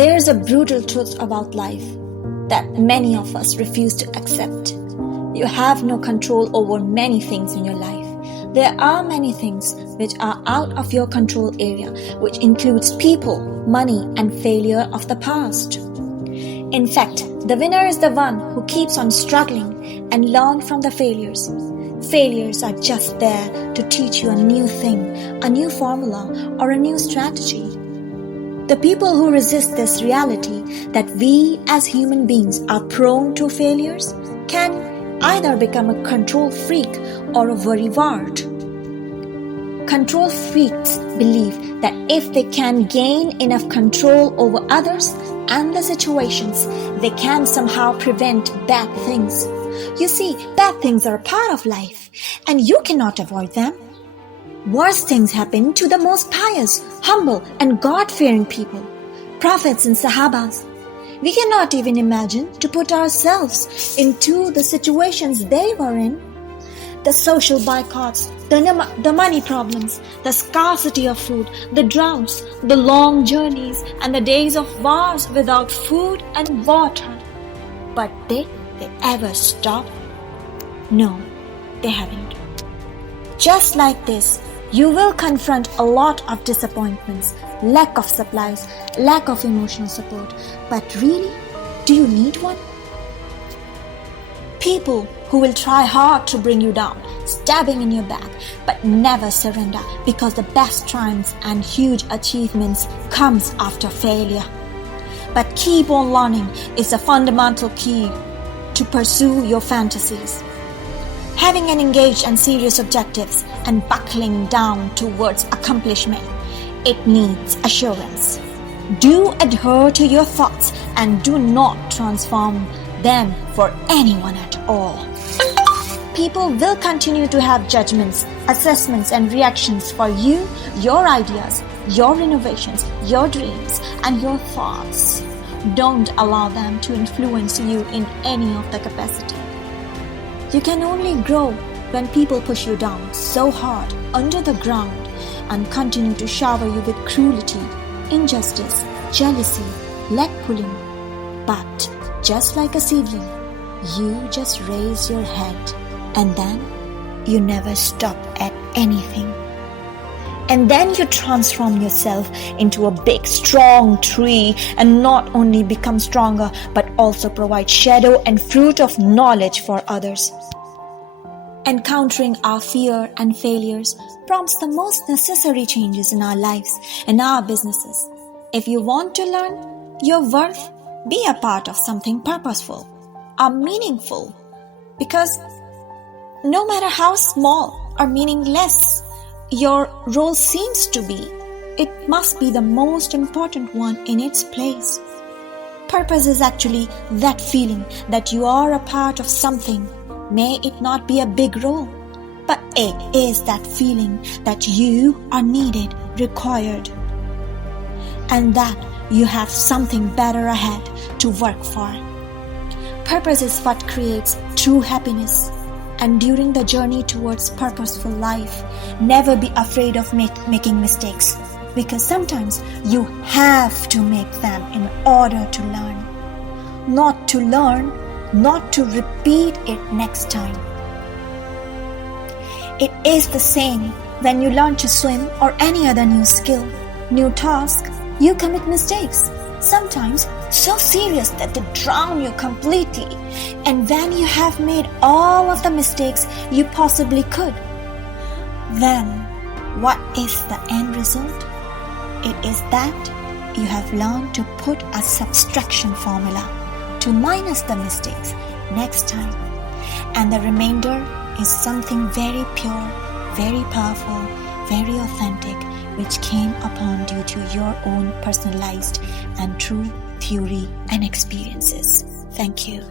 There's a brutal truth about life that many of us refuse to accept. You have no control over many things in your life. There are many things which are out of your control area, which includes people, money, and failure of the past. In fact, the winner is the one who keeps on struggling and learn from the failures. Failures are just there to teach you a new thing, a new formula, or a new strategy. The people who resist this reality that we as human beings are prone to failures can either become a control freak or a worrywart. Control freaks believe that if they can gain enough control over others and the situations, they can somehow prevent bad things. You see, bad things are a part of life, and you cannot avoid them. Worse things happen to the most pious, humble, and God-fearing people, prophets and Sahabas. We cannot even imagine to put ourselves into the situations they were in. The social boycotts, the money problems, the scarcity of food, the droughts, the long journeys, and the days of wars without food and water. But did they ever stop? No, they haven't. Just like this, you will confront a lot of disappointments, lack of supplies, lack of emotional support. But really, do you need one? People who will try hard to bring you down, stabbing in your back, but never surrender, because the best triumphs and huge achievements comes after failure. But keep on learning is the fundamental key to pursue your fantasies. Having an engaged and serious objectives and buckling down towards accomplishment, it needs assurance. Do adhere to your thoughts and do not transform them for anyone at all. People will continue to have judgments, assessments, and reactions for you, your ideas, your innovations, your dreams, and your thoughts. Don't allow them to influence you in any of the capacity. You can only grow when people push you down so hard under the ground and continue to shower you with cruelty, injustice, jealousy, leg pulling. But just like a seedling, you just raise your head and then you never stop at anything. And then you transform yourself into a big, strong tree and not only become stronger but also provide shadow and fruit of knowledge for others. Encountering our fear and failures prompts the most necessary changes in our lives and our businesses. If you want to learn your worth, be a part of something purposeful or meaningful, because no matter how small or meaningless your role seems to be, it must be the most important one in its place. Purpose is actually that feeling that you are a part of something. May it not be a big role, but it is that feeling that you are needed, required, and that you have something better ahead to work for. Purpose is what creates true happiness. And during the journey towards purposeful life, never be afraid of making mistakes, because sometimes you have to make them in order to learn. Not to learn, not to repeat it next time. It is the same when you learn to swim or any other new skill, new task. You commit mistakes, sometimes so serious that they drown you completely. And when you have made all of the mistakes you possibly could, then what is the end result? It is that you have learned to put a subtraction formula to minus the mistakes next time. And the remainder is something very pure, very powerful, very authentic, which came upon due to your own personalized and true theory and experiences. Thank you.